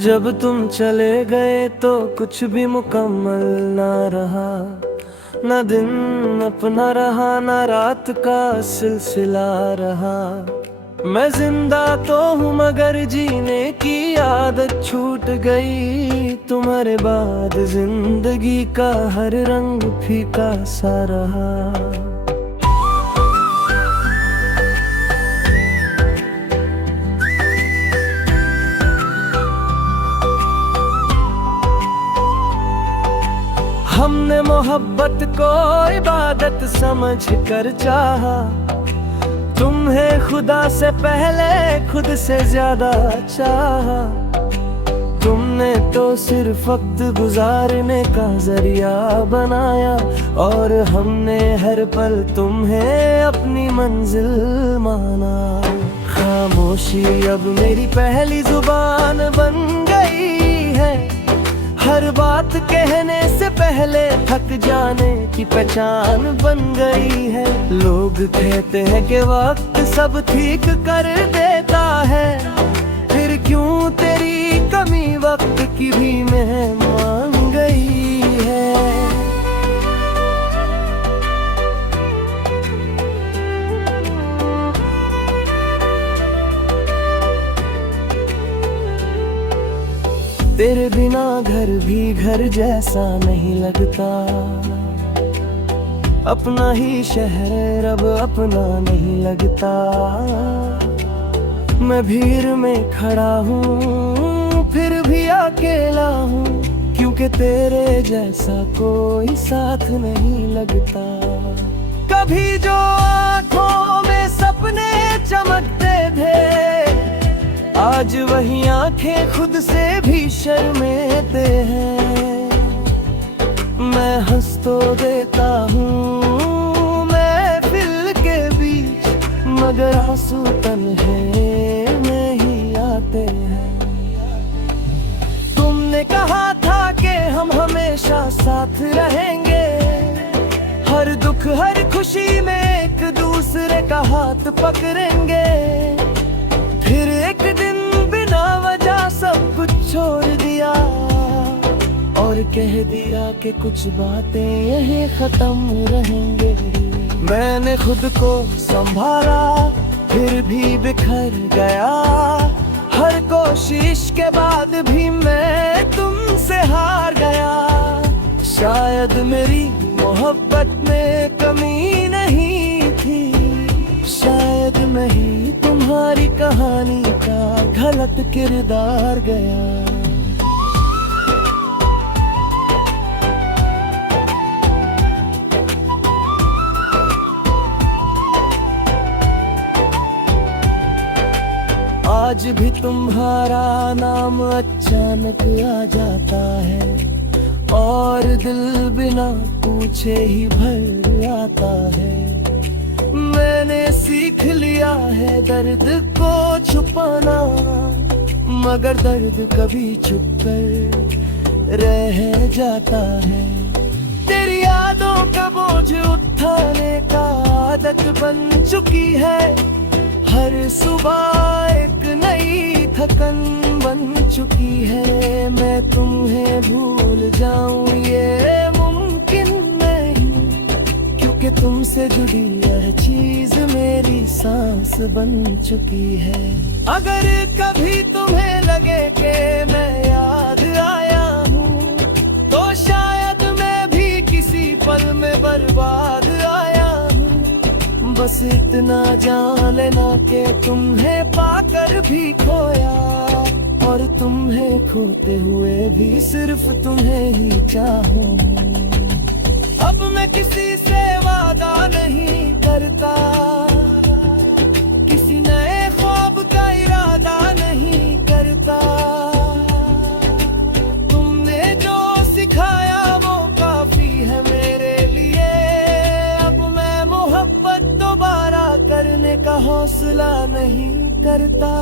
जब तुम चले गए तो कुछ भी मुकम्मल ना रहा, न दिन अपना रहा न रात का सिलसिला रहा। मैं जिंदा तो हूँ मगर जीने की आदत छूट गई। तुम्हारे बाद जिंदगी का हर रंग फीका सा रहा। हमने मोहब्बत को इबादत समझ कर चाहा, तुम्हें खुदा से पहले खुद से ज्यादा चाहा। तुमने तो सिर्फ वक्त गुजारने का जरिया बनाया, और हमने हर पल तुम्हें अपनी मंजिल माना। खामोशी अब मेरी पहली जुबान बन गई है, हर बात कहने से पहले थक जाने की पहचान बन गई है। लोग कहते हैं कि वक्त सब ठीक कर देता है, फिर क्यों तेरी कमी वक्त की भी मेहमान गई है। तेरे बिना घर भी घर जैसा नहीं लगता, अपना ही शहर अब अपना नहीं लगता। मैं भीड़ में खड़ा हूँ फिर भी अकेला हूँ, क्योंकि तेरे जैसा कोई साथ नहीं लगता। कभी जो आँखों में सपने चमकते थे, आज वही आंखें खुद से भी शर्मेते हैं। मैं हंस तो देता हूँ महफिल के बीच, मगर आंसू तन्हे में ही आते हैं। तुमने कहा था कि हम हमेशा साथ रहेंगे, हर दुख हर खुशी में एक दूसरे का हाथ पकड़ेंगे। फिर एक दिन बिना वजह सब कुछ छोड़ दिया, और कह दिया कि कुछ बातें यहीं खत्म रहेंगे। मैंने खुद को संभाला फिर भी बिखर गया, हर कोशिश के बाद भी मैं तुमसे हार गया। शायद मेरी मोहब्बत में कमी नहीं थी, शायद मैं ही तुम्हारी कहानी का गलत किरदार गया। आज भी तुम्हारा नाम अचानक आ जाता है, और दिल बिना पूछे ही भर आता है। मैंने सीख लिया है दर्द को छुपाना, मगर दर्द कभी छुप कर रह जाता है। तेरी यादों का बोझ उठाने का आदत बन चुकी है, हर सुबह एक नई थकन बन चुकी है। मैं तुम्हें भूल जाऊं ये मुमकिन नहीं, क्योंकि तुमसे जुड़ी हर चीज मेरी सांस बन चुकी है। अगर कभी तुम्हें लगे कि मैं याद आया हूँ, तो शायद मैं भी किसी पल में बर्बाद आया हूँ। बस इतना जान लेना कि तुम्हें पाकर भी खोया, और तुम्हें खोते हुए भी सिर्फ तुम्हें ही चाहूं। अब मैं किसी से वादा नहीं करता, किसी नए ख्वाब का इरादा नहीं करता। तुमने जो सिखाया वो काफी है मेरे लिए, अब मैं मोहब्बत दोबारा करने का हौसला नहीं करता।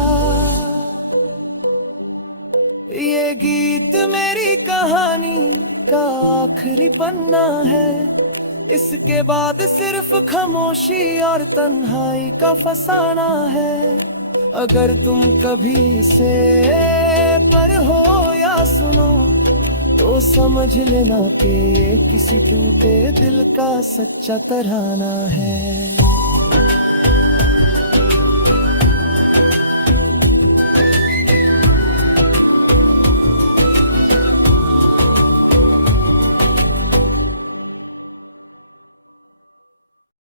ये गीत मेरी कहानी का आखिरी पन्ना है, इसके बाद सिर्फ खामोशी और तन्हाई का फसाना है। अगर तुम कभी से पर हो या सुनो तो समझ लेना कि किसी टूटे दिल का सच्चा तराना है।